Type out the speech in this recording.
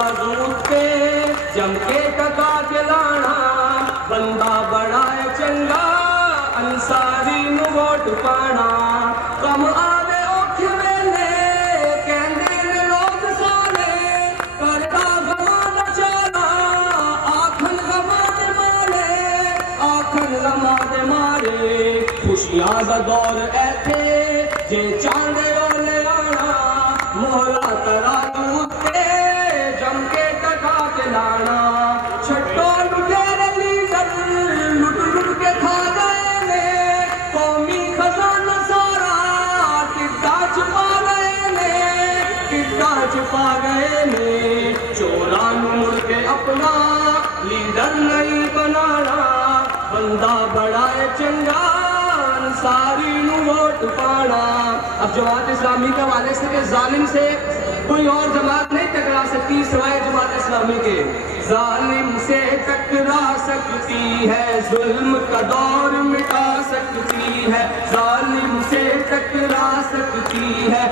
तराजू पे जम के टका के लाना, बंदा बड़ा है चंगा अंसारी नु वोट पाना। कम आवे औखे वेले कहंदे ने लोग सारे, करदा गवा दा चारा आखन गवा दे मारे, आखन गवा दे मारे। खुशियां दा दौर ऐथे जे चांदे वाले आना, मोहरा तराजू पे जम के टका के लाना। छट्टो लुटेरे लीडर लुट लुट के खा गए ने, कौमी खजाना सारा टिड्डा छुपा गए ने, टिड्डा छुपा गए ने। चोरा नू मुड़ के अपना लीडर नहीं बनाना, बंदा बड़ा है चंगा अंसारी नु वोट पाना। अब जमात इस्लामी के हवाले से कि जालिम से कोई और जमात नहीं टकरा सकती सिवाय जमात इस्लामी के। जालिम से टकरा सकती है, जुल्म का दौर मिटा सकती है, जालिम से टकरा सकती है,